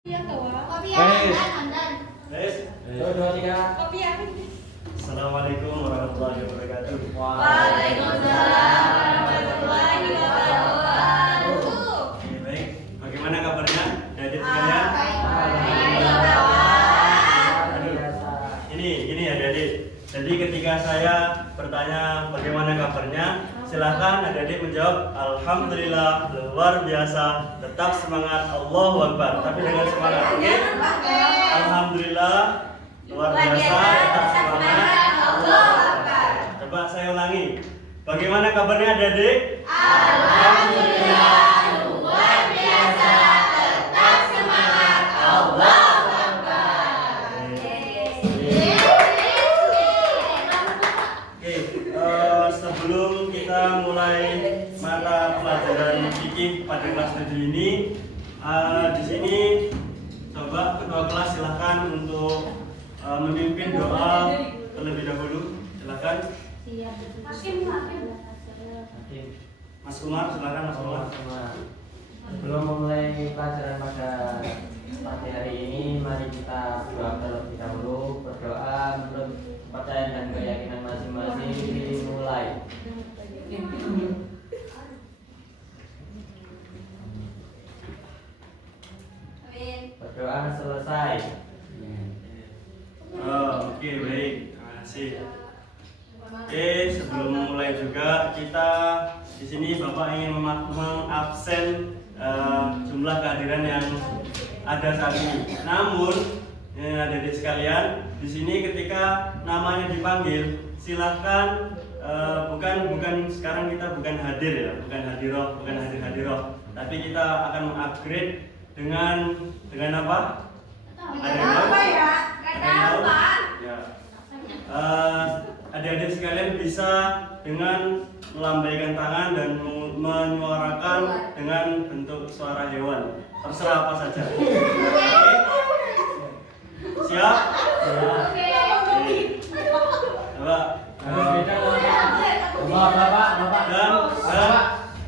Assalamualaikum warahmatullahi wabarakatuh. Waalaikumsalam warahmatullahi wabarakatuh. Baik, bagaimana kabarnya adik-adik sekalian? Ini adik-adik. Jadi ketika saya bertanya bagaimana kabarnya, silahkan adik-adik menjawab alhamdulillah, luar biasa, tetap semangat, Allahu Akbar. Tapi dengan semangat, oke? Alhamdulillah, luar biasa, tetap semangat, Allahu Akbar. Coba saya ulangi. Bagaimana kabarnya adik-adik? Alhamdulillah, luar biasa, tetap semangat, Allahu Akbar. Sebelum kita mulai mata pelajaran fikih pada kelas 7 ini, di sini coba ketua kelas silahkan untuk memimpin doa terlebih dahulu. Silahkan. Mas Umar, silahkan Mas Umar. Sebelum memulai pelajaran pada pagi hari ini, mari kita berdoa terlebih dahulu. Berdoa menurut kepercayaan dan keyakinan masing-masing. Dimulai. Berdoa selesai. Oke, baik. Terima kasih. Oke, sebelum memulai juga kita di sini Bapak ingin mengabsen jumlah kehadiran yang ada saat ini. Namun, adik-adik sekalian, di sini ketika namanya dipanggil, silahkan bukan sekarang kita bukan hadir ya, bukan hadir-hadiroh, tapi kita akan mengupgrade dengan apa? Adik-adik sekalian bisa dengan melambaikan tangan dan menyuarakan dengan bentuk suara hewan, terserah apa saja. Oke? Siap?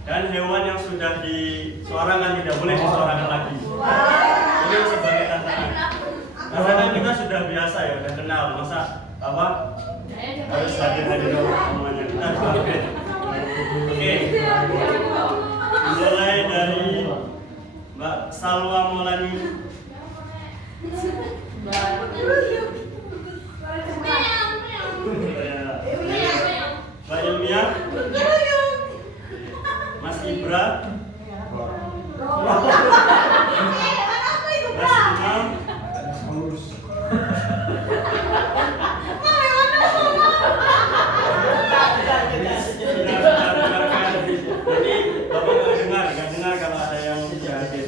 Dan hewan yang sudah disuarakan tidak boleh disuarakan lagi. Ini sebagai tantangan. Karena kan kita sudah biasa ya, sudah kenal. Masa apa? Harus hadir semuanya. Kita harus upgrade. Oke. Mulai dari Mbak Salwa Maulani. Mbak Ilmiah. Mas Ibra. Mas Imam. Jadi Bapak nggak dengar kalau ada yang tidak hadir.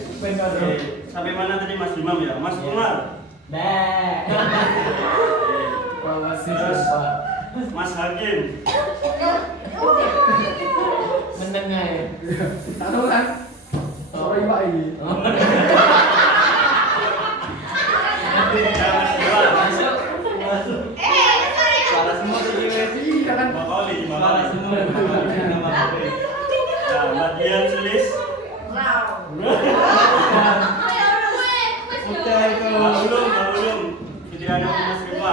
Sampai mana tadi Mas Imam ya? Mas Umar. Terus Mas Hakim. Mendengar. Tahu kan? Sorry Pak ini. Salah semua sih. Kan Salah semua. Mbak Dian Sulis. Belum. Tidak ada Mas Rifa.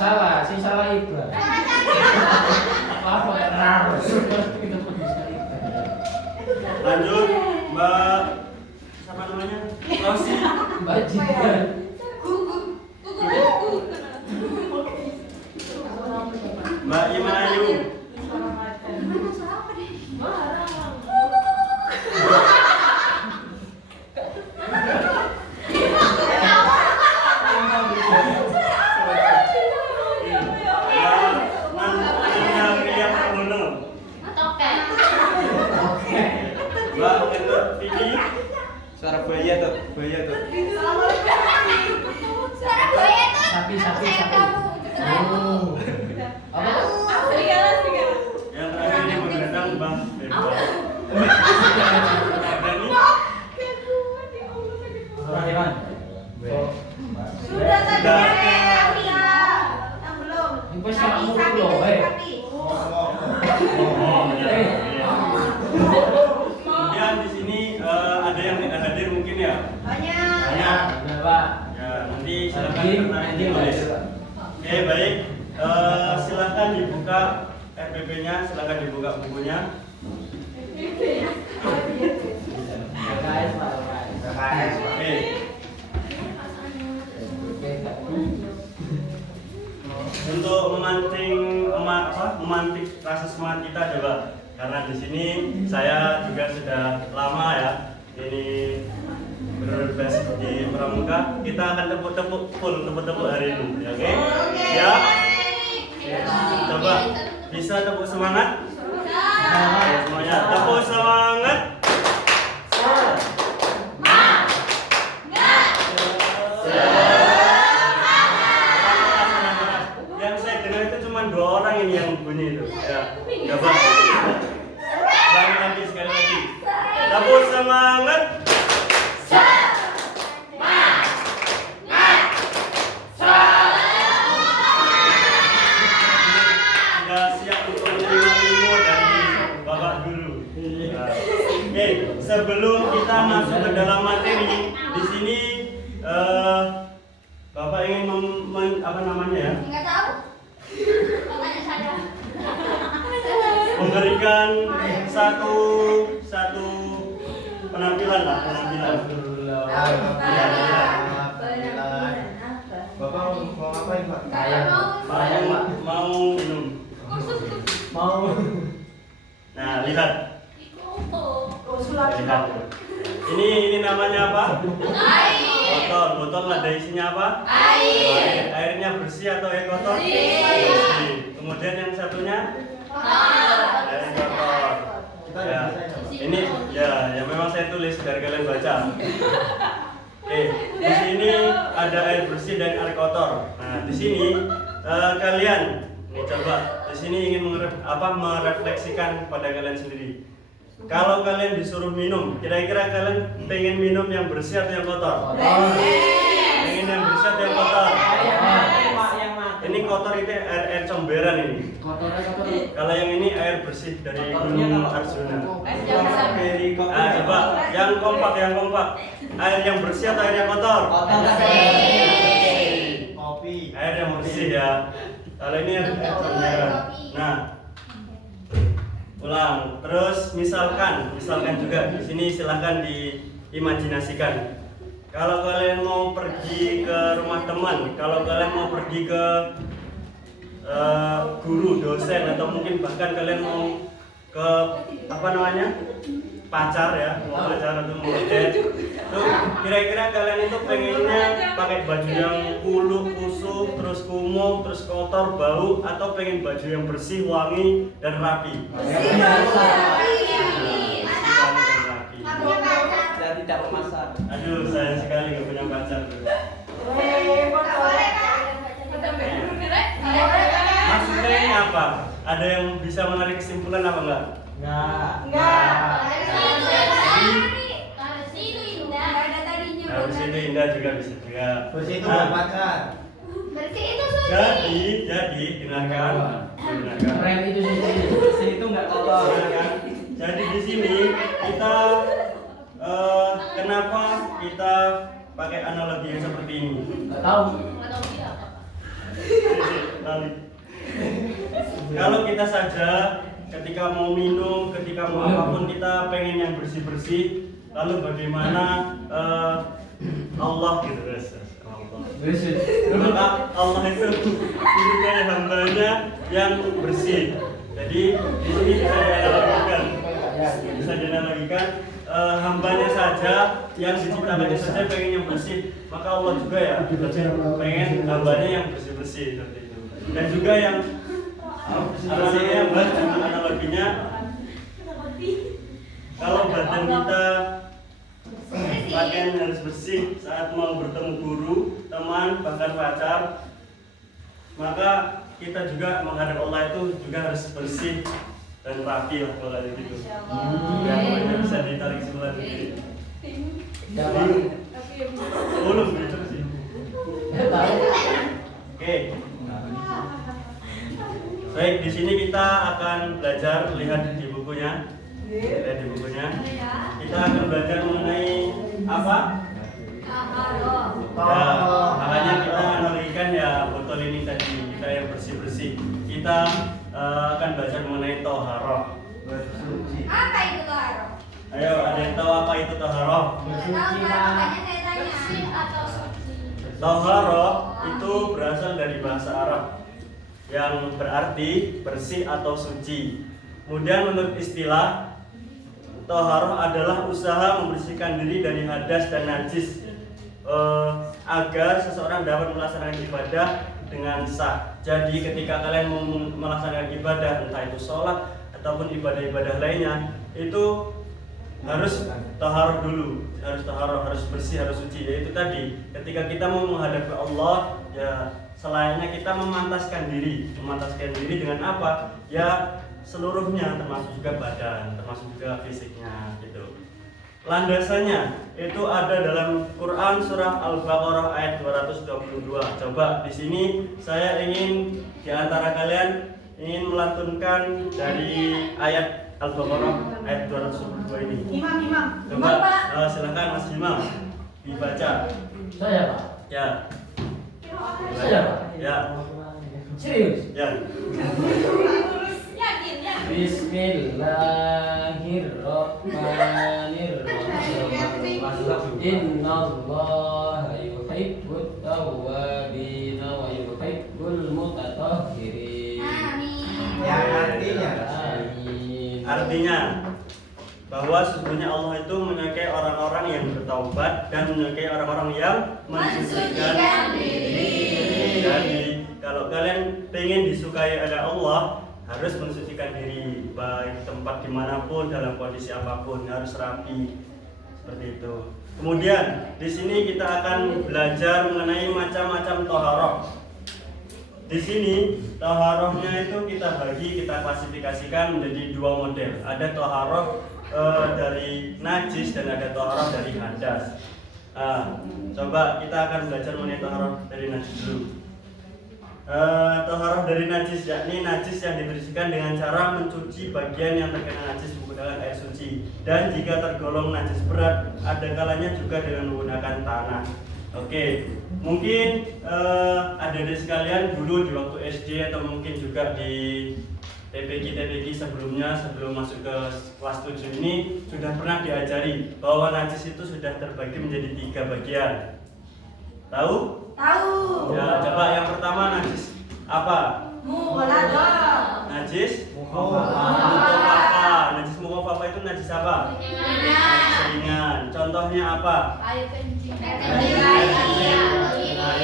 Salah, si salah Ibra. Apa benar? Lanjut, Mbak siapa namanya? Rosi. Mbak Jidan. Mbak Iman Ayu. Mbak Ketut Vicky. suara buaya tuh. Sapi. Oh. Apa? Yang terakhir ini berdatang Bang Bebas. Suara hewan. Sudah tadi belum. Ini pas kamu loh, Sapi. Oh, ya. ini ya? Banyak. Banyak. Benar, Pak. Ya, nanti silakan Nanti kertasnya ditulis. Oke, baik. Silakan dibuka RPP-nya, silakan dibuka bukunya. PKS, Pak. PKS. Oke. Untuk memantik rasa semangat kita coba, karena di sini saya juga sudah lama ya ini berbasik di Pramuka. Kita akan tepuk-tepuk hari ini, ya, oke? Siap? Coba bisa tepuk semangat? Oke, semuanya tepuk semangat. Yang saya dengar itu cuma 2 orang ini yang bunyi itu. Ya, coba. Ulangi lagi sekali lagi. Tepuk semangat. Sudah siap untuk menerima ilmu dari Bapak Guru. Oke, sebelum kita masuk ke dalam materi, di sini Bapak ingin apa namanya ya? Enggak tahu. Makanya saya. Memberikan satu penampilan lah, penampilan. Bapak mau ngapain, Pak? Mau minum. Mau. Nah, lihat. Sulap. Lihat. Ini namanya apa? Botol ada isinya apa? Air. Airnya bersih atau air kotor? Bersih. Bersih. Kemudian yang satunya? Air kotor. Ya. Ini ya memang saya tulis biar kalian baca. Oke, di sini ada air bersih dan air kotor. Nah, di sini kalian nih coba di sini ingin merefleksikan pada kalian sendiri. Kalau kalian disuruh minum, kira-kira kalian pengen minum yang bersih atau yang kotor? Pengen yang bersih atau yang kotor? Ini kotor itu air comberan ini. Kalau yang ini air bersih dari Gunung Arjuna. Coba yang kompak. Air yang bersih atau air yang kotor? Kopi. Air yang bersih ya. Kalau ini air comberan. Nah, ulang. Terus misalkan juga di sini silahkan diimajinasikan. Kalau kalian mau pergi ke rumah teman, kalau kalian mau pergi ke guru, dosen, atau mungkin bahkan kalian mau ke pacar ya, mau pacar atau mau date. Tuh, kira-kira kalian itu pengennya pakai baju yang kuluk, kusut, terus kumuh, terus kotor, bau, atau pengen baju yang bersih, wangi, dan rapi? Saya tidak memasak. Aduh, sayang sekali gak punya pacar. Maksudnya ini apa? Ada yang bisa menarik kesimpulan apa enggak? Enggak. Bersih itu indah juga bisa juga. Bersih itu buat pacar. Bersih itu suci. Jadi dengarkan. Keren itu sih. Bersih itu nggak kotor. Dengarkan. Jadi di sini kita kenapa kita pakai analogi yang seperti ini? Enggak tahu. Kalau kita saja ketika mau minum, ketika mau apapun kita pengen yang bersih-bersih, lalu bagaimana Allah gitu maka Allah itu menyukai hambanya yang bersih. Jadi di sini bisa dianalogikan hambanya saja yang diciptakannya saja pengen yang bersih, maka Allah juga ya pengen hambanya yang bersih-bersih seperti itu. Dan juga yang bersihnya analoginya kalau badan kita pakaian harus bersih saat mau bertemu guru, teman, bahkan pacar, maka kita juga menghadap Allah itu juga harus bersih dan rapi lah kalau gitu. Ya, bisa ditarik sebelah sini. Belum gitu sih. Oke. Baik, di sini kita akan belajar, lihat di bukunya. Lihat di bukunya. Kita akan belajar mengenai apa? Taharoh. Ya, makanya kita analogikan ya botol ini tadi, kita yang bersih-bersih. Kita akan belajar mengenai toharoh. Bersuci. Apa itu taharoh? Ayo, ada yang tahu apa itu toharoh? Nggak tahu, makanya saya tanya. Bersih atau suci? Toharoh itu berasal dari bahasa Arab yang berarti bersih atau suci. Kemudian menurut istilah, toharoh adalah usaha membersihkan diri dari hadas dan najis agar seseorang dapat melaksanakan ibadah dengan sah. Jadi ketika kalian mau melaksanakan ibadah, entah itu sholat ataupun ibadah-ibadah lainnya, itu harus taharoh dulu, harus taharoh, harus bersih, harus suci. Yaitu tadi, ketika kita mau menghadap ke Allah, ya selainnya kita memantaskan diri dengan apa? Ya seluruhnya, termasuk juga badan, termasuk juga fisiknya, gitu. Landasannya itu ada dalam Quran surah Al-Baqarah ayat 222. Coba di sini saya ingin di antara kalian ingin melantunkan dari ayat Al-Baqarah ayat 222 ini. Imam. Coba silakan Mas Imam dibaca. Saya Pak. Ya. Saya Pak. Ya. Serius. Ya. Yakin. Bismillahirrahmanirrahim. Innallaha yuhibbut tawwabin wa yuhibbul mutatahhirin. Amin. Yang artinya Amin. Artinya bahwa sesungguhnya Allah itu menyukai orang-orang yang bertaubat dan menyukai orang-orang yang mensucikan diri. Jadi kalau kalian pengen disukai oleh Allah, harus mensucikan diri, baik tempat dimanapun, dalam kondisi apapun, harus rapi seperti itu. Kemudian di sini kita akan belajar mengenai macam-macam toharoh. Di sini toharohnya itu kita klasifikasikan menjadi dua model. Ada toharoh dari najis dan ada toharoh dari hadas. Coba kita akan belajar mengenai toharoh dari najis dulu. Toharoh dari najis, yakni najis yang dibersihkan dengan cara mencuci bagian yang terkena najis menggunakan air suci, dan jika tergolong najis berat, ada kalanya juga dengan menggunakan tanah. Oke, mungkin adik-adik sekalian dulu di waktu SD atau mungkin juga di TPQ sebelumnya, sebelum masuk ke kelas 7 ini sudah pernah diajari bahwa najis itu sudah terbagi menjadi 3 bagian. Tahu? Tahu. Ya, coba yang pertama najis apa? Mughaladhah. Najis Mukhafafah. Najis mukhafafah itu najis apa? Ringan. Ringan. Contohnya apa? Air kencing. Nah, ini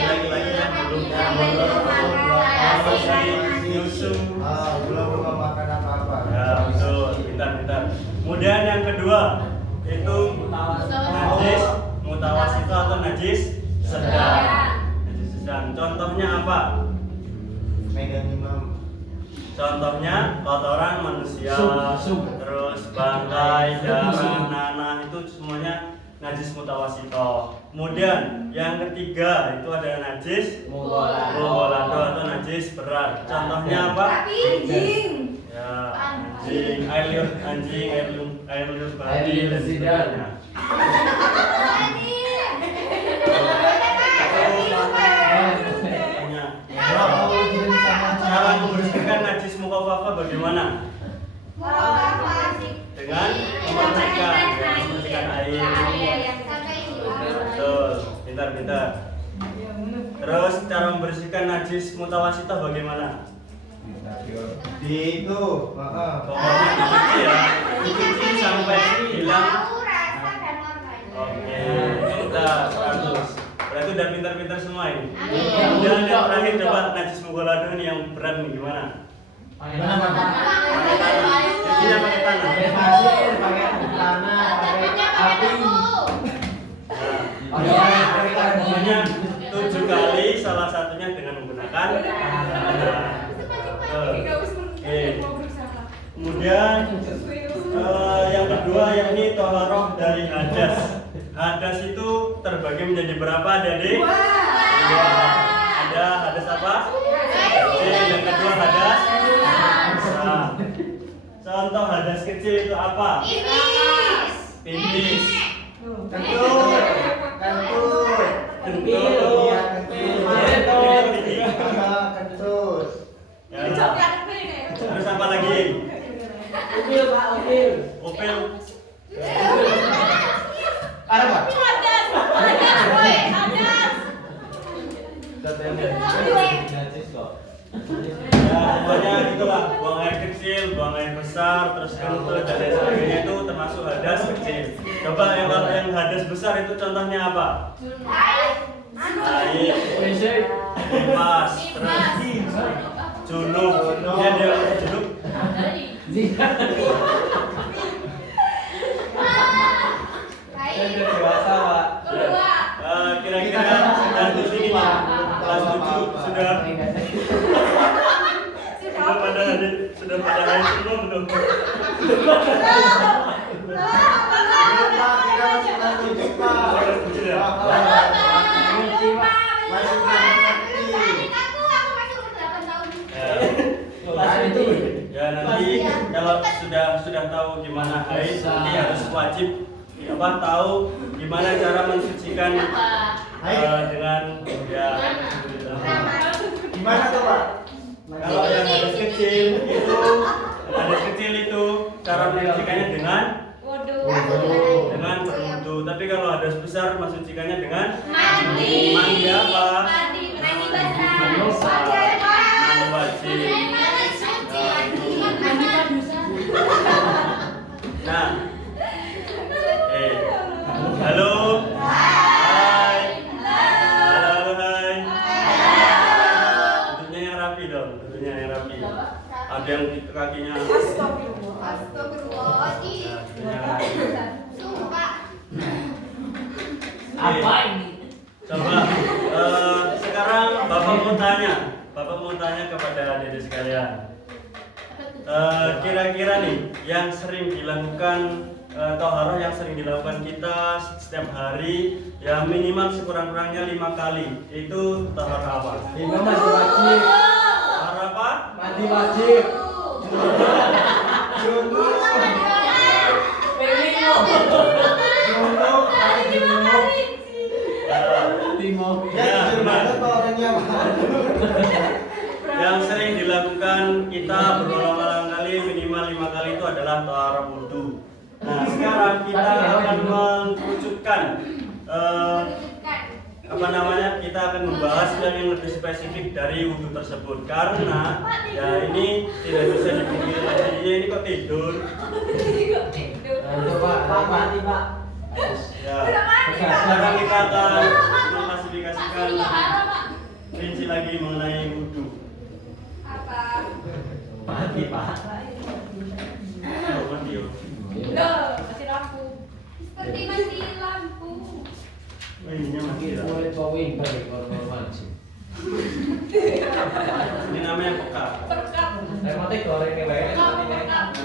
lagi-lagi yang belum nyusu. belum makan apa-apa. Ya, betul. Bentar. Kemudian yang kedua itu najis mutawasito atau najis sedang. Najis sedang. Contohnya apa? Megang imam. Contohnya kotoran manusia, Sum. terus bangkai, darah, nanah, itu semuanya najis mutawasito. Kemudian yang ketiga itu ada najis mughaladhah atau najis berat. Contohnya apa? Anjing. Ya, anjing, air liur babi Air liur dan zidane. sebagainya. Cara membersihkan najis mukhafafah bagaimana? Dengan membersihkan air. Betul, pintar. Terus cara membersihkan najis mutawasithah bagaimana? Di itu, Pokoknya dicuci ya, dicuci sampai hilang. Oke, pintar, 100. Berarti udah pintar-pintar semua ini. Kemudian yang terakhir coba najis mughaladhah ini yang berat nih gimana? Gimana Pak? Cucinya pakai tanah. Pakai pasir, pakai tanah, pakai api. Semuanya 7 kali, salah satunya dengan menggunakan tanah. Oke. Kemudian yang kedua yakni toharoh dari hadas. Hadas itu terbagi menjadi berapa, Adik? Dua. Ada hadas apa? Kecil. Yang kedua hadas besar. Contoh hadas kecil itu apa? Pipis. Tentu. Iya, kentut. Ya, terus apa lagi? Opil Pak, opil. Opel. Ada Pak? Najis kok. Ya, pokoknya itulah, buang air kecil, buang air besar, terus kentut dan lain sebagainya itu termasuk hadas kecil. Coba yang kalau yang hadas besar itu contohnya apa? Air, kipas, terus junub. Dia junub. Dewasa Pak. Kira-kira dan di sini Pak, kelas 7 sudah sudah pada haid semua belum? Belum Pak, kita masih kelas 7 Pak. Kelas 7 ya? Masih mengerti. Ya nanti kalau sudah tahu gimana haid, nanti harus wajib tahu gimana cara mensucikan dengan ya. Gimana tuh Pak? Kalau yang hadas kecil itu cara mensucikannya dengan berwudu. Tapi kalau hadas besar mensucikannya dengan mandi apa? Mandi wajib. Nah, halo. Hai. Halo, hai. Duduknya yang rapi dong, duduknya yang rapi. Ada yang di kakinya. Apa ini? Coba sekarang Bapak mau tanya kepada adik-adik sekalian. Kira-kira nih yang sering dilakukan toharoh yang sering dilakukan kita setiap hari ya minimal sekurang-kurangnya 5 kali itu toharoh apa? 5 masih wajib. Toharoh apa? Mandi wajib. Ya, benar. Yang sering dilakukan kita berulang-ulang kali minimal 5 kali itu adalah toharoh wudu. Nah, sekarang kita akan mengerucutkan kita akan membahas yang lebih spesifik dari wudu tersebut karena ya ini tidak bisa dipungkiri lagi ini kok tidur. Mati Pak. Ya, sekarang kita akan mengklasifikasikan rinci lagi mengenai wudu. Mati Pak. Mati yo. Mati lampu. Oh, ininya mati ya. Boleh cowin bagi korban wajib. Ini namanya peka. Mati goreng ke wae. Mantap.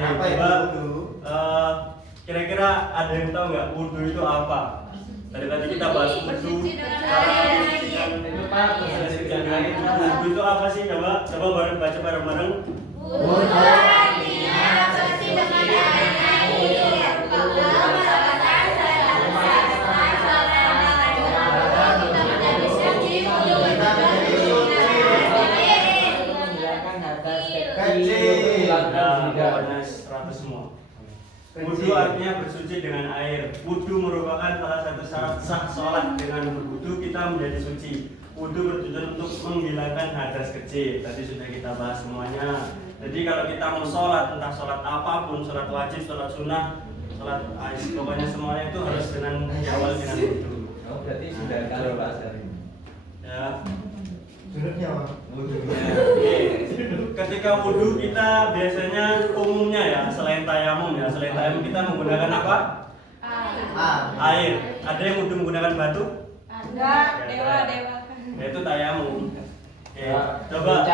Apa itu wudu? Kira-kira ada yang tahu nggak wudu itu apa? Dari tadi kita bahas wudu. Itu Pak, bersihkan air. Wudu itu apa sih? Coba baca bareng-bareng. Pokoknya 100 semua. Wudu artinya bersuci dengan air. Wudu merupakan salah satu syarat sah sholat. Dengan berwudu kita menjadi suci. Wudu bertujuan untuk menghilangkan hadas kecil. Tadi sudah kita bahas semuanya. Jadi kalau kita mau sholat, entah sholat apapun, sholat wajib, sholat sunnah, sholat ais, pokoknya semuanya itu harus dengan diawali dengan wudu. Oh, berarti sudah kali Pak Sari. Ya. Sudutnya Pak. Ketika wudu kita biasanya umumnya ya selain tayamum kita menggunakan apa? Air. Ada yang wudu menggunakan batu? Dewa. Itu tayamum. Oke, coba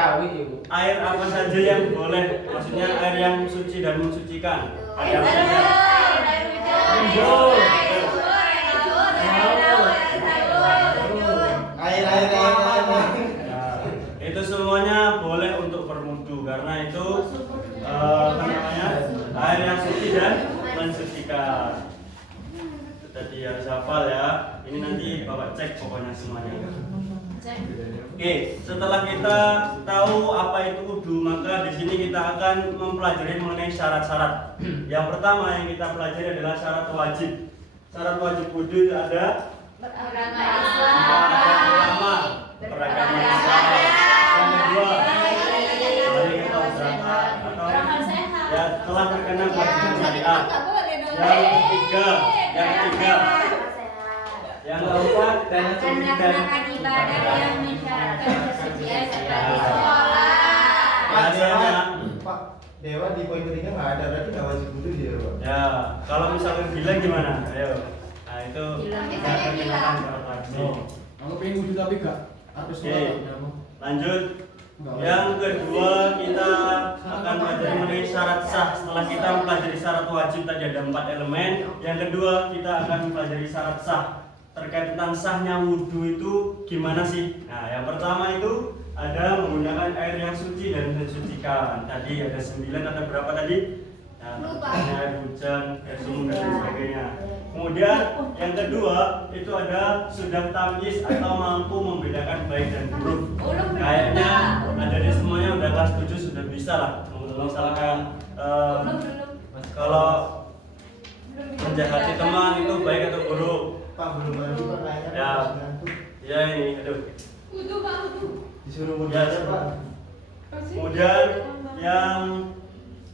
air apa saja yang boleh? Maksudnya air yang suci dan mensucikan. Air apa saja? Air. Itu semuanya boleh untuk berwudu karena itu harus hafal ya. Ini nanti Bapak cek pokoknya semuanya. Oke, setelah kita tahu apa itu wudu, maka di sini kita akan mempelajari mengenai syarat-syarat. Yang pertama yang kita pelajari adalah syarat wajib. Syarat wajib wudu ada Beragama beragama Islam. Yang kedua, mari kita berangkat atau ya telah terkena kewajiban syariat. Yang ketiga, yang keempat, melaksanakan ibadah yang mensyaratkan kesucian seperti sholat. biasanya Pak Dewa di poin ketiga nggak ada, berarti nggak wajib wudu dia Pak. ya kalau misalkan bilang gimana? Ayo. Nah itu Bilang. kita perkenalkan syarat wajib. Aku pengen wujud tapi gak harus Oke, sholat. lanjut. Yang kedua kita akan pelajari mengenai syarat sah. Setelah kita mempelajari syarat wajib tadi ada 4 elemen. Yang kedua kita akan mempelajari syarat sah. Terkait tentang sahnya wudhu itu gimana sih? Nah yang pertama itu ada menggunakan air yang suci dan mensucikan. Tadi ada 9 ada berapa tadi? Nah, Lupa. air hujan, air sumur dan sebagainya. Kemudian yang kedua itu ada sudah tamyiz atau mampu membedakan baik dan buruk. Kayaknya ada di semuanya udah kelas 7 sudah bisa lah. Misalkan kalau menjahati teman itu baik atau buruk. Pak belum ada pertanyaan. Ya. Masih ngantuk. Ya ini, aduh. Disuruh wudu Ya, aja Pak. Kemudian yang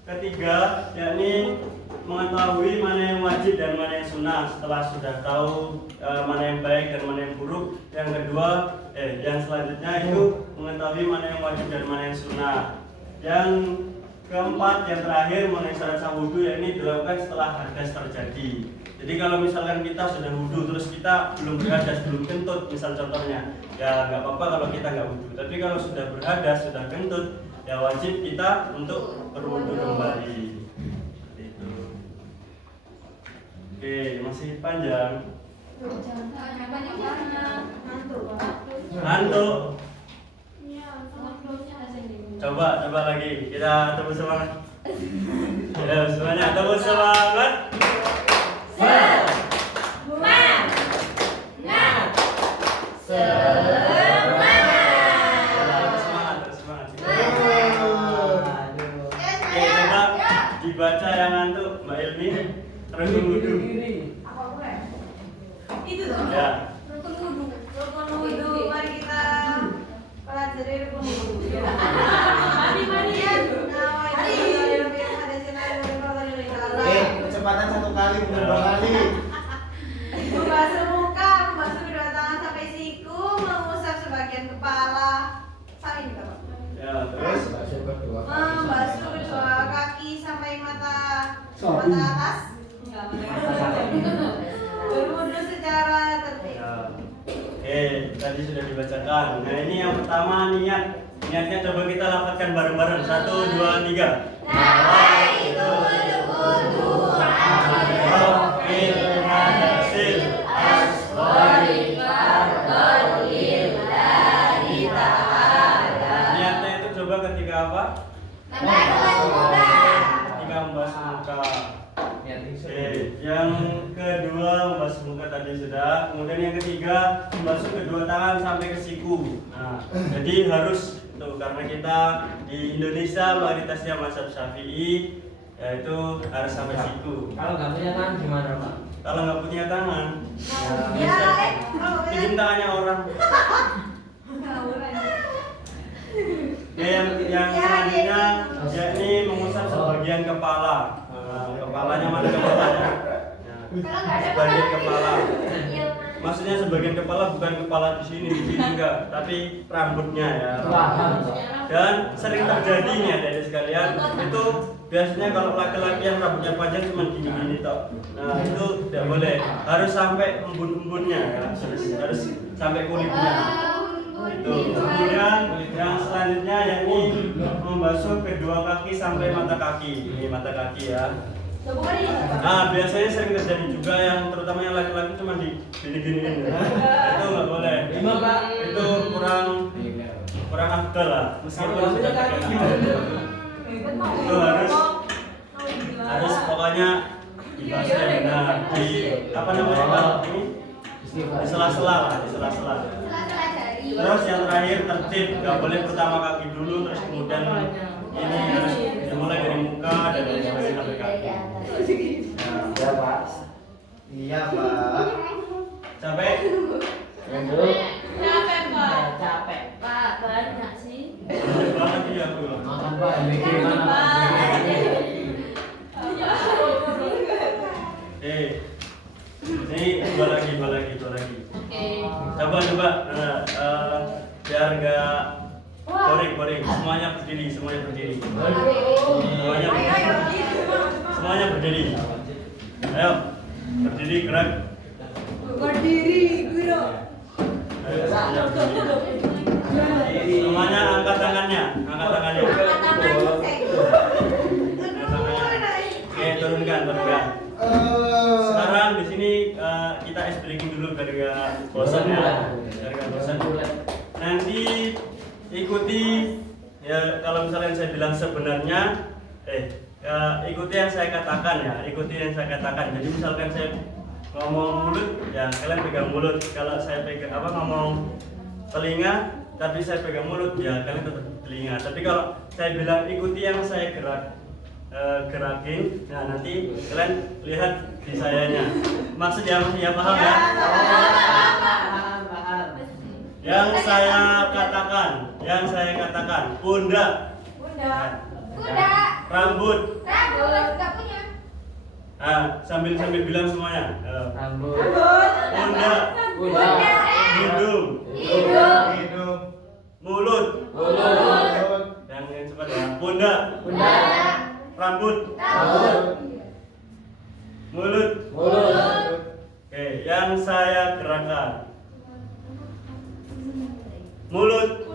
ketiga yakni mengetahui mana yang wajib dan mana yang sunnah. Setelah sudah tahu mana yang baik dan mana yang buruk, yang kedua yang selanjutnya itu mengetahui mana yang wajib dan mana yang sunnah. Yang keempat, yang terakhir mengenai syarat sah wudu yakni dilakukan setelah hadas terjadi. Jadi kalau misalkan kita sudah wudu terus kita belum berhadas, belum kentut, misal contohnya, ya nggak apa-apa kalau kita nggak wudu. Tapi kalau sudah berhadas, sudah kentut, ya wajib kita untuk berwudu kembali. Seperti itu. Oke, masih panjang. Ngantuk. Coba lagi. Kita tepuk semangat. Ya, semuanya tepuk semangat. Terus semangat. Oke, coba dibaca yang ngantuk Mbak Ilmi. Terus wudu. Itu tuh. Ya. Rukun wudu. Mari kita pelajari rukun wudu. Kecepatan 1 kali bukan 2 kali. Membasuh muka, membasuh kedua tangan sampai siku, mengusap sebagian kepala. Sama ini Bapak. Ya, terus Membasuh kedua kaki sampai mata atas. Enggak, berwudu secara tertib. ya. Oke, tadi sudah dibacakan. Nah, ini yang pertama niat. Niatnya coba kita lafazkan bareng-bareng. 1 2 3. Niatnya itu coba ketika apa? Ketika membasuh muka. Oke, yang kedua membasuh muka tadi sudah. Kemudian yang ketiga membasuh kedua tangan sampai ke siku. Nah, jadi harus tuh karena kita di Indonesia mayoritasnya mazhab Syafi'i, yaitu harus sampai siku. Kalau nggak punya tangan gimana Pak? Kalau nggak punya tangan, Ya, bisa kalau pinjam tangannya orang. Oke, yang selanjutnya yakni mengusap sebagian kepala. Nah, kepalanya mana kepalanya? Nah, sebagian kepala. Maksudnya sebagian kepala bukan kepala di sini enggak, tapi rambutnya ya. Dan sering terjadi nih adik-adik sekalian, itu biasanya kalau laki-laki yang rambutnya panjang cuma gini-gini toh. Nah, itu tidak boleh, harus sampai embun-embunnya ya, harus sampai kulitnya. Itu. Kemudian yang selanjutnya yakni membasuh kedua kaki sampai mata kaki. Ini mata kaki ya. Nah, biasanya sering terjadi juga yang terutama yang laki-laki cuma gini-giniin. Itu nggak boleh. Itu kurang afdal lah. Meskipun sudah terkenal. Itu harus pokoknya dibasuh yang benar. Di apa namanya Pak? Ini Istighfar. di sela-sela lah, di sela-sela. Sela-sela jari. Terus yang terakhir tertib, nggak boleh pertama kaki dulu, terus kemudian ini harus dimulai dari muka dan dari sebagainya sampai kaki. Nah, Ya Pak. Iya Pak. capek? Yang dulu. Capek, Pak. Capek. Pak, banyak sih. Banyak banget ya aku. Makan Pak, MBG mana Pak? Ini dua lagi. Oke. Coba, biar nggak boring. Semuanya berdiri. Semuanya berdiri. Ayo, berdiri gerak. Berdiri, Guru. Ayo, semuanya berdiri. Semuanya angkat tangannya. Angkat tangan, Oke, turunkan. Sekarang di sini kita ice breaking dulu biar nggak bosan ya. Nanti ikuti ya, kalau misalnya saya bilang sebenarnya ikuti yang saya katakan ya, jadi misalkan saya ngomong mulut ya kalian pegang mulut, kalau saya pegang ngomong telinga tapi saya pegang mulut ya kalian tetap telinga. Tapi kalau saya bilang ikuti yang saya gerakin, nah nanti kalian lihat di sayanya. Maksudnya ya paham ya? Yang saya katakan, pundak, Kuda. rambut. Nggak punya. Sambil bilang semuanya. Rambut. Pundak, hidung, Hidung. mulut. Yang cepat ya. Pundak, rambut, mulut. Oke, yang saya gerakan. Mulut,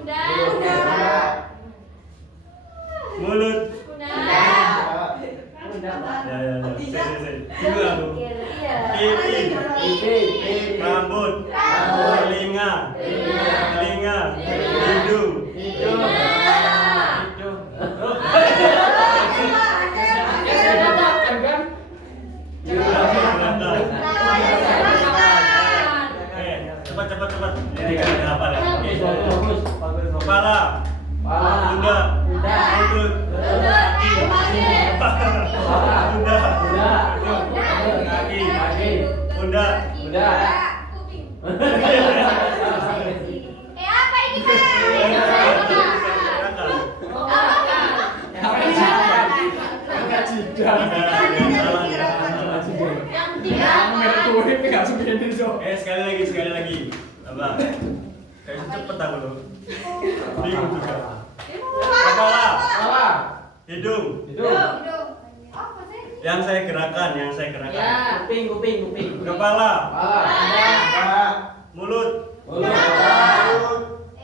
mulut. Ya. Tunggu aku. Pipi, rambut, telinga, hidung. Cepat. Ini kan apa ya? Bagus. Kepala, pundak, lutut, kaki, pundak. Kuping. Apa ini, Pak? Sekali lagi. Apa? Kayak cepet aku loh. Bingung juga. Kepala, hidung. Apa sih? Yang saya gerakan. Kuping. Kepala, Pak. mulut,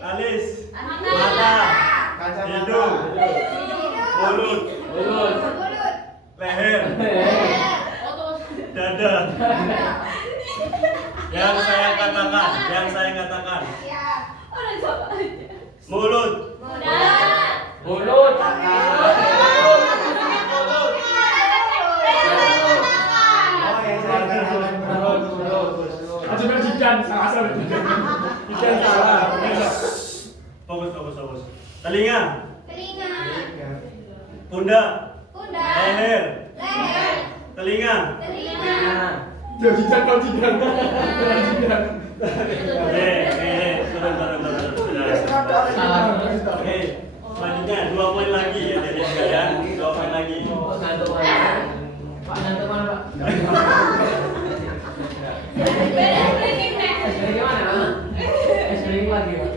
alis, mata, hidung, mulut, leher, dada. Yang saya katakan. Mulut, Fokus. Telinga, pundak, leher, telinga. Turun. Oke, selanjutnya 2 poin lagi ya dari sekalian. 2 poin lagi. Ngantuk mana Pak? Dari mana? Sering lagi Pak.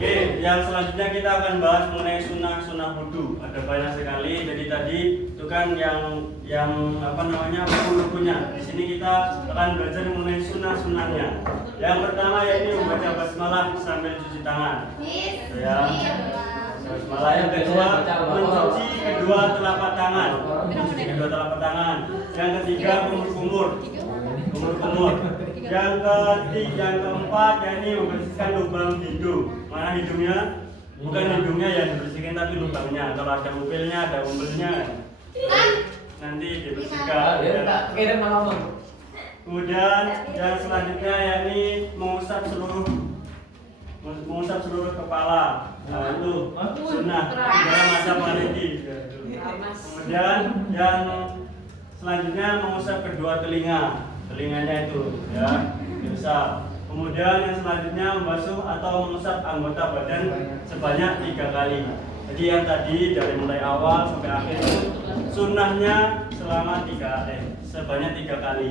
Oke, yang selanjutnya kita akan bahas mengenai sunnah wudhu. Ada banyak sekali. Jadi tadi itu kan yang rukun-rukunnya. Di sini kita akan belajar mengenai sunnahnya. Yang pertama yaitu membaca basmalah sambil cuci tangan. Ya. Basmalah. Yang kedua mencuci kedua telapak tangan. Yang ketiga kumur-kumur. Yang keempat yakni membersihkan lubang hidung. Mana hidungnya? Bukan hidungnya yang dibersihkan tapi lubangnya. Kalau ada upilnya, ada umbelnya. nanti Ah, dibersihkan. ya tak kirim malam. Kemudian yang selanjutnya yakni mengusap seluruh kepala. Nah, itu sunnah dalam masa parigi. Kemudian yang selanjutnya mengusap kedua telinganya itu ya diusap. Kemudian yang selanjutnya membasuh atau mengusap anggota badan sebanyak 3 kali. Jadi yang tadi dari mulai awal sampai akhir itu sunnahnya sebanyak 3 kali.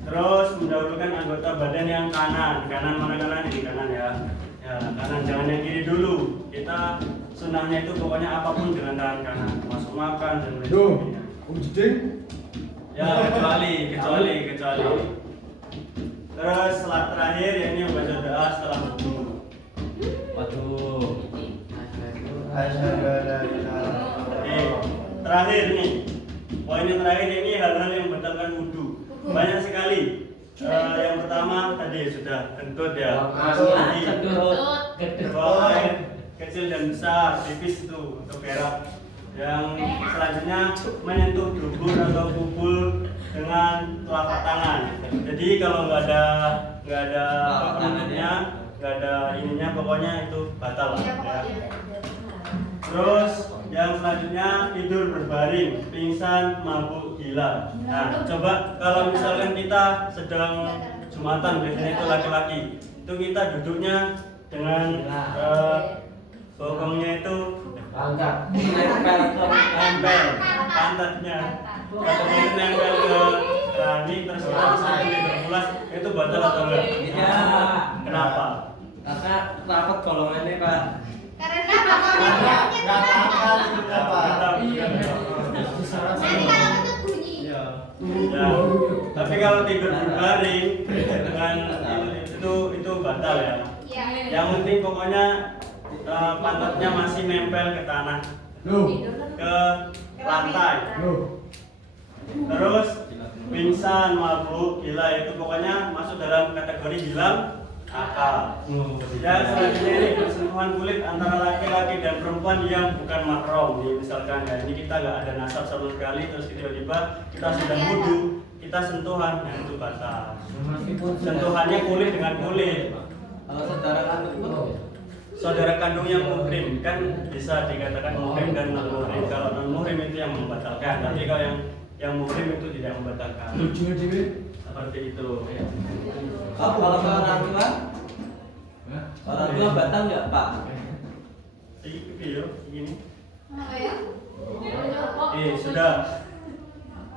Terus mendahulukan anggota badan yang kanan mana kanan ini kanan ya. Ya kanan, jangan yang kiri dulu. Kita sunnahnya itu pokoknya apapun dengan tangan kanan, masuk makan dan lain Yo, sebagainya. jeding. Ya kecuali. Terus setelah terakhir ini membaca doa setelah wudu. Waduh. Asyhadu an la ilaha illallah. Oke, terakhir nih. Poin yang terakhir ini hal-hal yang membatalkan wudu. Banyak sekali. Yang pertama tadi sudah kentut ya. Tadi terbawa air kecil dan besar, tipis itu untuk berak. Yang selanjutnya menyentuh dubur atau kubul dengan telapak tangan. Jadi kalau nggak ada apa namanya, nggak ada ininya, pokoknya itu batal lah. Ya. Terus yang selanjutnya tidur berbaring, pingsan, mabuk, gila. Nah, coba kalau misalkan kita sedang jumatan, biasanya itu laki-laki, itu kita duduknya dengan bokongnya itu Angkat. nempel pantatnya, bokongnya itu nempel ke rani, terus kita bisa berulas, itu batal atau enggak? Iya. Kenapa? Karena rapat golongannya Pak. Karena bapaknya Nggak akal itu apa? Iya. nanti kalau kentut bunyi. Ya. Tapi kalau tidur berbaring dengan itu batal ya. Iya. Yang penting pokoknya pantatnya masih nempel ke tanah, Loh, ke lantai. loh. Terus pingsan, mabuk, gila itu pokoknya masuk dalam kategori hilang akal. Dan selanjutnya ini persentuhan kulit antara laki-laki dan perempuan yang bukan mahram. Nih, misalkan ya, ini kita nggak ada nasab sama sekali, terus tiba-tiba kita sedang wudhu, kita sentuhan, nah itu batal. Sentuhannya kulit dengan kulit. Kalau saudara kandung itu Saudara kandung yang muhrim kan bisa dikatakan muhrim dan non muhrim. Kalau non muhrim itu yang membatalkan, tapi kalau yang muhrim itu tidak membatalkan. Lucu aja. Seperti itu. Oh, kalau orang tua? Hah? Orang tua batal nggak Pak? Ini video ini. Apa ya? Sudah.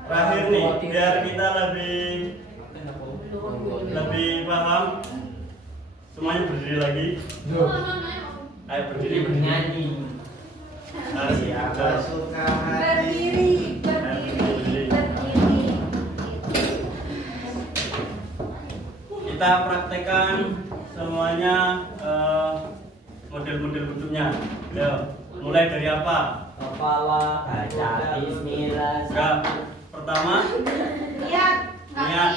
Terakhir nih, biar kita lebih paham. Semuanya berdiri lagi. Loh. Ayo berdiri. Bernyanyi. Siapa suka hati? Berdiri. Kita praktekkan semuanya model-model wudhunya. Ya, mulai dari apa? Kepala, baca bismillah. Enggak. Pertama, Lihat. niat.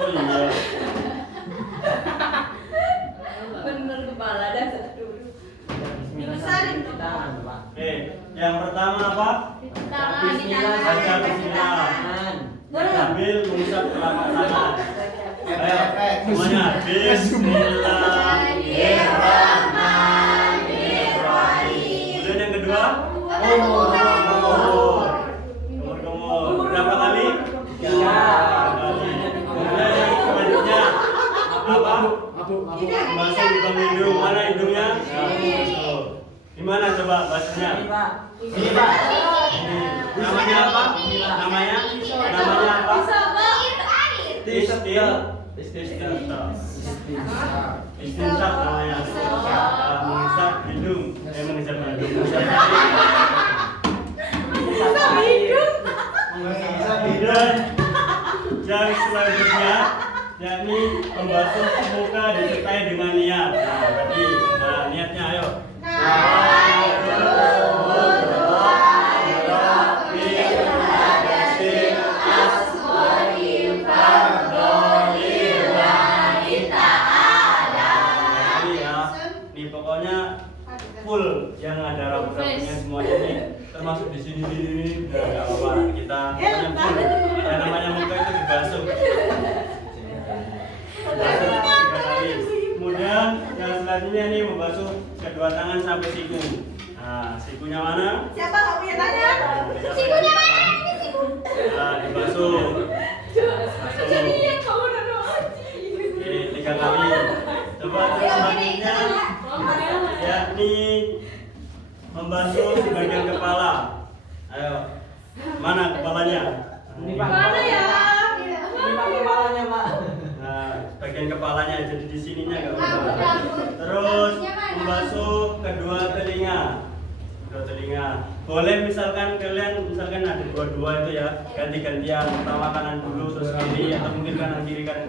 Oh iya. Bener kepala dasar dulu. Dibesarin dong. Tangan Pak. Oke, yang pertama apa? Bismillah. Baca bismillah. Sambil mengusap telapak tangan. Ayo, semuanya. Bismillahirrahmanirrahim. Kemudian yang kedua, kumur. Berapa kali? 3 kali. Kemudian yang selanjutnya apa? Bahasa lubang hidung. Mana hidungnya? Di mana coba bahasanya? Ini Pak. Ini. Namanya apa? Namanya apa? Istinsak namanya. Mengisap hidung. Mengisap hidung. Kemudian yang selanjutnya yakni membasuh muka disertai dengan niat. Nah, tadi niatnya ayo. Pokoknya full yang ada rambut-rambutnya semuanya ini termasuk di sini nggak apa-apa kita menyempur. Yang namanya muka itu dibasuh. Dibasuh 3 kali. Kemudian yang selanjutnya nih membasuh kedua tangan sampai siku. Nah, sikunya mana? Siapa nggak punya tangan? Sikunya mana? Ini siku. Nah, dibasuh. Jadi yang kamu udah Oke, 3 kali. Coba terus selanjutnya yakni membasuh di bagian kepala. Ayo, mana kepalanya? Ini Pak. Mana ya? Ini Pak kepalanya, Pak. Nah, bagian kepalanya jadi di sininya nggak Rambut, apa-apa. rambut. Terus Rambutnya mana? membasuh kedua telinga. Kedua telinga. Boleh misalkan kalian ada dua-dua itu ya, ganti-gantian. Pertama kanan dulu terus kiri atau mungkin kanan kiri nggak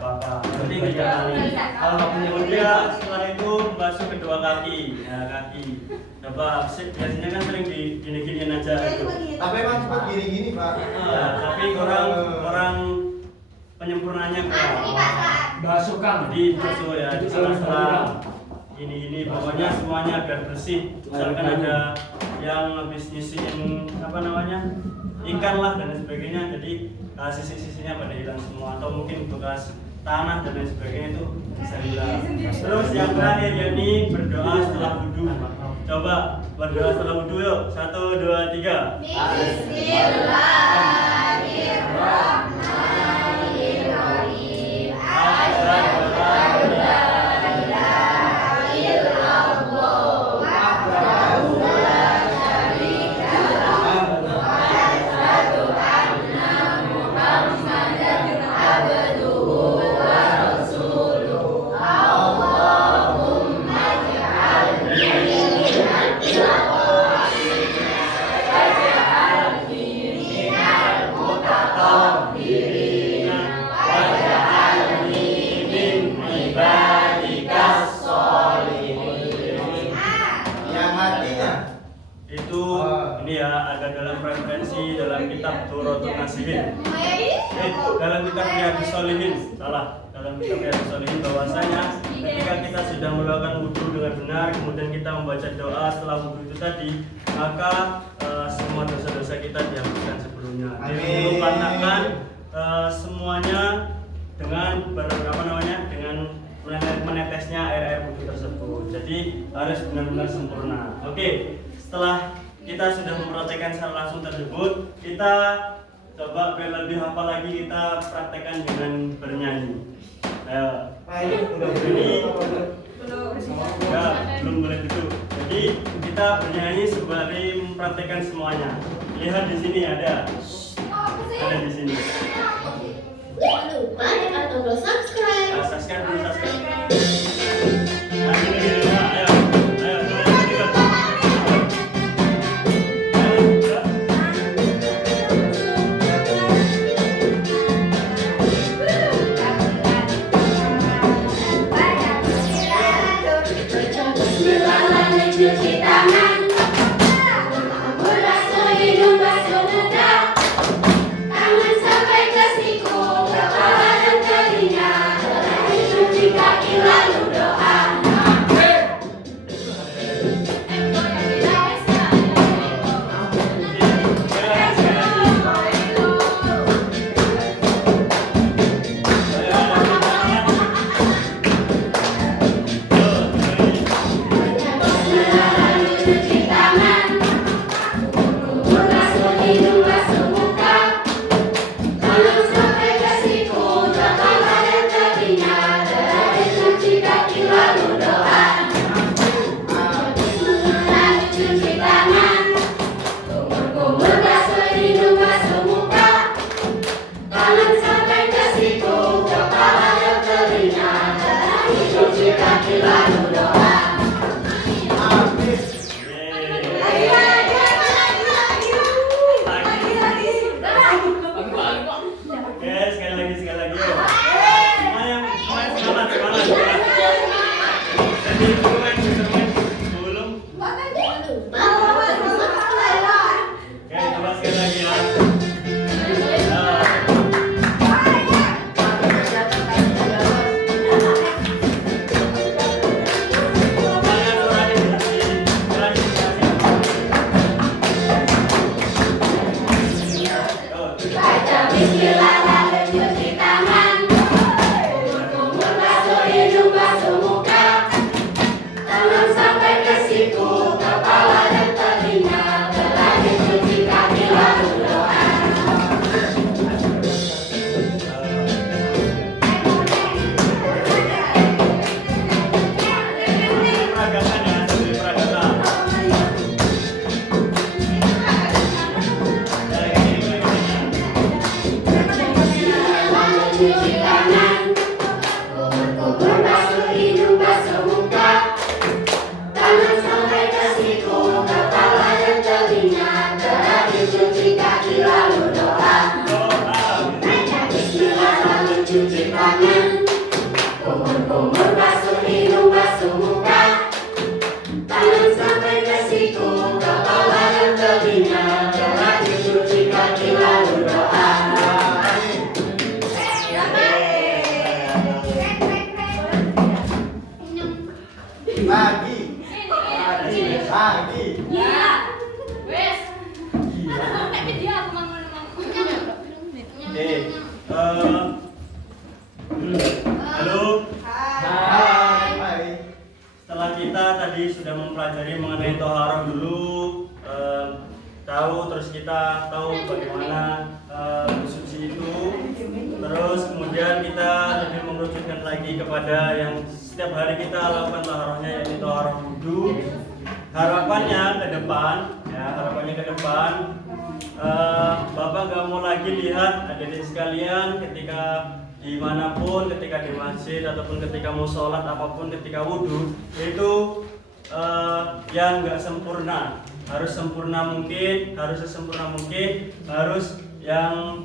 apa-apa. Nanti 3 kali. Kalau nggak punya Kemudian setelah itu membasuh kedua kaki. Ya, kaki. Coba biasanya kan sering gini-giniin aja gitu. Tapi emang cepet gini-gini Pak. Tapi orang penyempurnanya Asli kurang. Pak Saat. Basuh Kang. Jadi basuh ya di sela-sela ini pokoknya semuanya biar bersih. Misalkan ada yang habis nyisiin apa namanya ikan lah dan lain sebagainya, jadi sisi-sisinya pada hilang semua atau mungkin bekas tanah dan lain sebagainya itu bisa hilang. Terus yang terakhir yakni berdoa setelah wudhu. Coba berdoa setelah wudhu yuk. 1, 2, 3. Bismillahirrahmanirrahim. Asyhadu an la ilaha illallah wahdahu la syarika lahu wa asyhadu anna Muhammadan abduhu wa rasuluhu. Allahumma ij'alni minal mutatahhirin waj'alni min ibadikas sholihin. Yang artinya Itu ini ya ada dalam referensi dalam kitab Thuratul Nasihin. Dalam kitab Riyadhus Shalihin, dalam kitab Riyadhus Shalihin bahwasanya ketika kita sudah melakukan wudhu dengan benar, kemudian kita membaca doa setelah wudhu itu tadi, maka semua dosa-dosa kita dihapuskan sebelumnya. Jadi mengatakan semuanya dengan dengan menetesnya air wudhu tersebut. Jadi harus benar-benar sempurna. Oke, setelah kita sudah mempraktekkan secara langsung tersebut, kita coba biar lebih hafal lagi kita praktekkan dengan bernyanyi. Ayo. Pak ini udah Ini Belum. ya, belum boleh duduk. Jadi kita bernyanyi sembari mempraktekkan semuanya. Lihat di sini ada di sini. Jangan lupa tekan tombol subscribe. Subscribe dulu, subscribe. Nah, gini, nah, ayo, kita. Cuci tangan, basuh hidung, basuh muka, tangan sampai ke siku, kepala dan telinga. Lagi. Ini. Lagi. Iya. Wes. Gila. Tapi dia aku mau Oke. Halo. Hai. Hai. Setelah kita tadi sudah mempelajari mengenai toharoh dulu, tahu terus kita tahu bagaimana bersuci itu, terus kemudian kita lebih mengerucutkan lagi kepada yang setiap hari kita lakukan toharohnya, yaitu toharoh wudhu. Harapannya ke depan, Bapak nggak mau lagi lihat adik-adik sekalian ketika dimanapun, ketika di masjid ataupun ketika mau sholat apapun, ketika wudhu itu yang nggak sempurna, harus sempurna mungkin, harus sesempurna mungkin, harus yang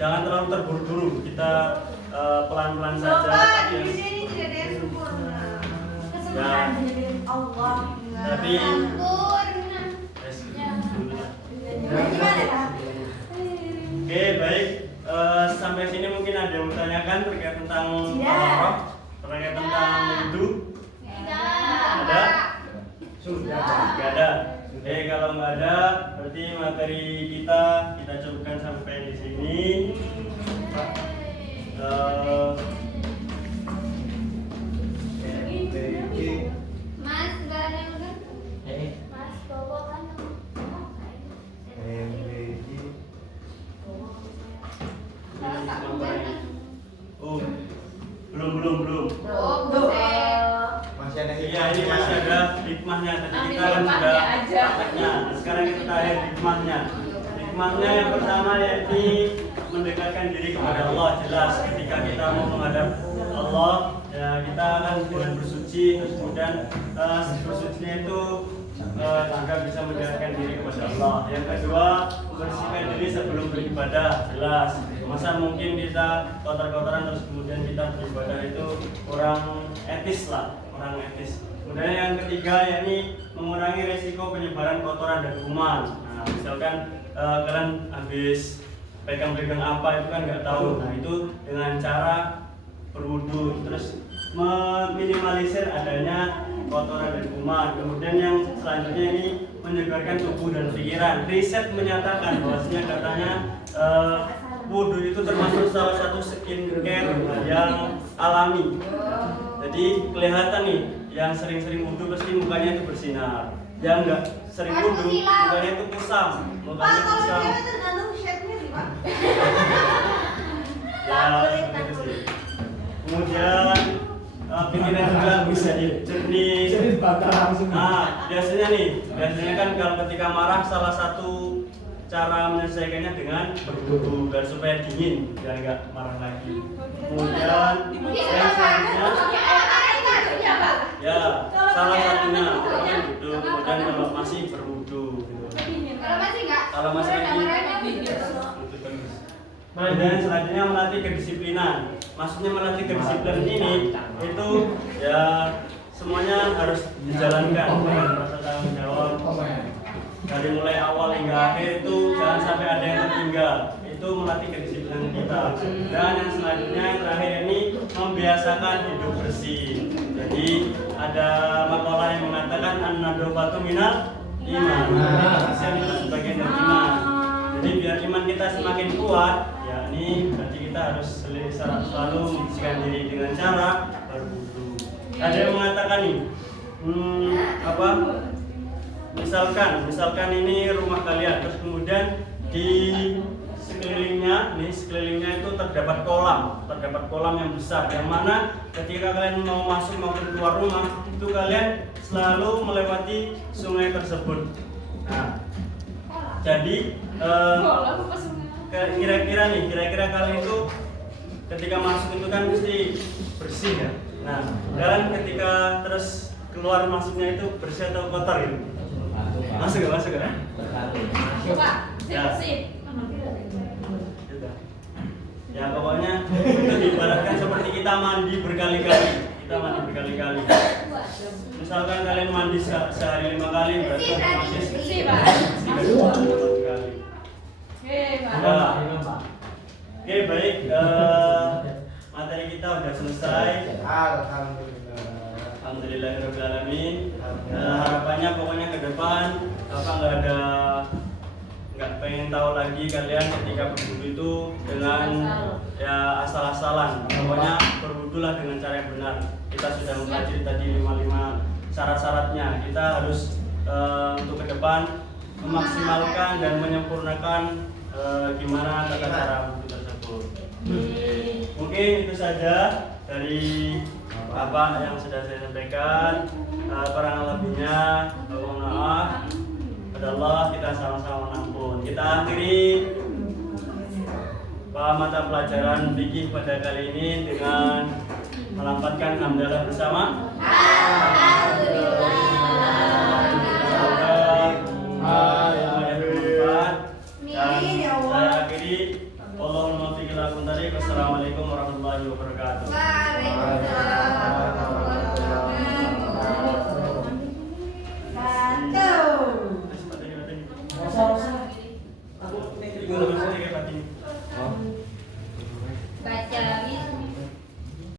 jangan terlalu terburu-buru, kita pelan-pelan saja. Bapak, di dunia ini tidak ada yang sempurna. Kesempurnaan Ya. dari Allah. Tapi sempurna. Gimana Pak? Oke, baik. Sampai sini mungkin ada yang bertanyakan terkait tentang Tidak. toharoh, terkait tentang wudhu. Ada? Sudah. Nggak ada. Oke, kalau nggak ada, berarti materi kita cukupkan sampai di sini. Mas, nggak ada yang udah? Eh, Mas, bawa kan? Oh, belum. Oh, buset. Masih ada Iya, ini masih ada hikmahnya. Tadi Ambil kita kan hikmahnya sudah aja. prakteknya. Nah, sekarang kita tanya hikmahnya. Hikmahnya yang pertama yaitu mendekatkan diri kepada Allah. Jelas ketika kita mau menghadap Allah, ya kita akan dengan bersuci, terus kemudian bersucinya itu juga bisa mendekatkan diri kepada Allah. Yang kedua, membersihkan diri sebelum beribadah. Jelas. Masa mungkin kita kotor-kotoran terus kemudian kita beribadah itu kurang etis lah, kurang etis. Kemudian yang ketiga yakni mengurangi resiko penyebaran kotoran dan kuman. Nah, misalkan kalian habis pegang-pegang apa itu kan nggak tahu. Nah, itu dengan cara berwudu terus meminimalisir adanya kotoran dan kuman. Kemudian yang selanjutnya ini menyegarkan tubuh dan pikiran. Riset menyatakan bahwasanya katanya wudu itu termasuk salah satu skincare yang alami. Jadi kelihatan nih, yang sering-sering wudu pasti mukanya itu bersinar. Yang enggak sering wudu, mukanya itu kusam. Pak, Mukanya kalau kusam. cewek tergantung shade-nya sih Pak. Ya, seperti itu sih. Kemudian pikiran juga bisa jernih. Jadi bakar langsung. Nah, biasanya kan kalau ketika marah salah satu cara menyelesaikannya dengan berwudu dan supaya dingin biar nggak marah lagi. Kemudian yang selanjutnya ya salah satunya wudu, kemudian kalau masih berwudu gitu. Kalau masih nggak? Kalau masih Gitu. wudu terus. Kemudian selanjutnya melatih kedisiplinan. Maksudnya melatih kedisiplinan ini itu ya semuanya harus dijalankan dengan rasa tanggung jawab. Dari mulai awal hingga akhir itu jangan sampai ada yang tertinggal. Itu melatih kedisiplinan kita. Dan yang selanjutnya yang terakhir ini membiasakan hidup bersih. Jadi ada makalah yang mengatakan an-nadofatu minal iman. Kebersihan itu sebagian dari iman. Jadi biar iman kita semakin kuat, yakni berarti kita harus selalu membersihkan diri dengan cara berwudu. Ada yang mengatakan nih, misalkan ini rumah kalian, terus kemudian di sekelilingnya itu terdapat kolam yang besar, yang mana ketika kalian mau masuk maupun keluar rumah itu kalian selalu melewati sungai tersebut. Nah, jadi kira-kira kalian itu ketika masuk itu kan mesti bersih ya. Nah, kalian ketika terus keluar masuknya itu bersih atau kotor gitu? Masuk gak? Coba, Ya. sip. Gitu. Ya pokoknya itu diibaratkan seperti kita mandi berkali-kali. Misalkan kalian mandi sehari 5 kali, berarti otomatis Bersih, Pak. 4 kali. Oke, Pak. Ya. Oke, baik. Materi kita udah selesai. Alhamdulillah. Alhamdulillahirobbilalamin. Harapannya pokoknya ke depan Bapak nggak pengen tahu lagi kalian ketika berwudu itu dengan ya asal-asalan. Pokoknya berwudulah dengan cara yang benar. Kita sudah mempelajari tadi 5 syarat-syaratnya. Kita harus untuk ke depan memaksimalkan dan menyempurnakan gimana tata cara wudu tersebut. Mungkin itu saja dari Bapak yang sudah saya sampaikan. Kurang lebihnya mohon maaf. Pada Allah kita sama-sama mengampun. Kita akhiri mata pelajaran fikih pada kali ini dengan melafazkan hamdalah bersama. Saya akhiri. Allahumma fiqil akun tadi. Wassalamualaikum warahmatullahi wabarakatuh. Satu. Masa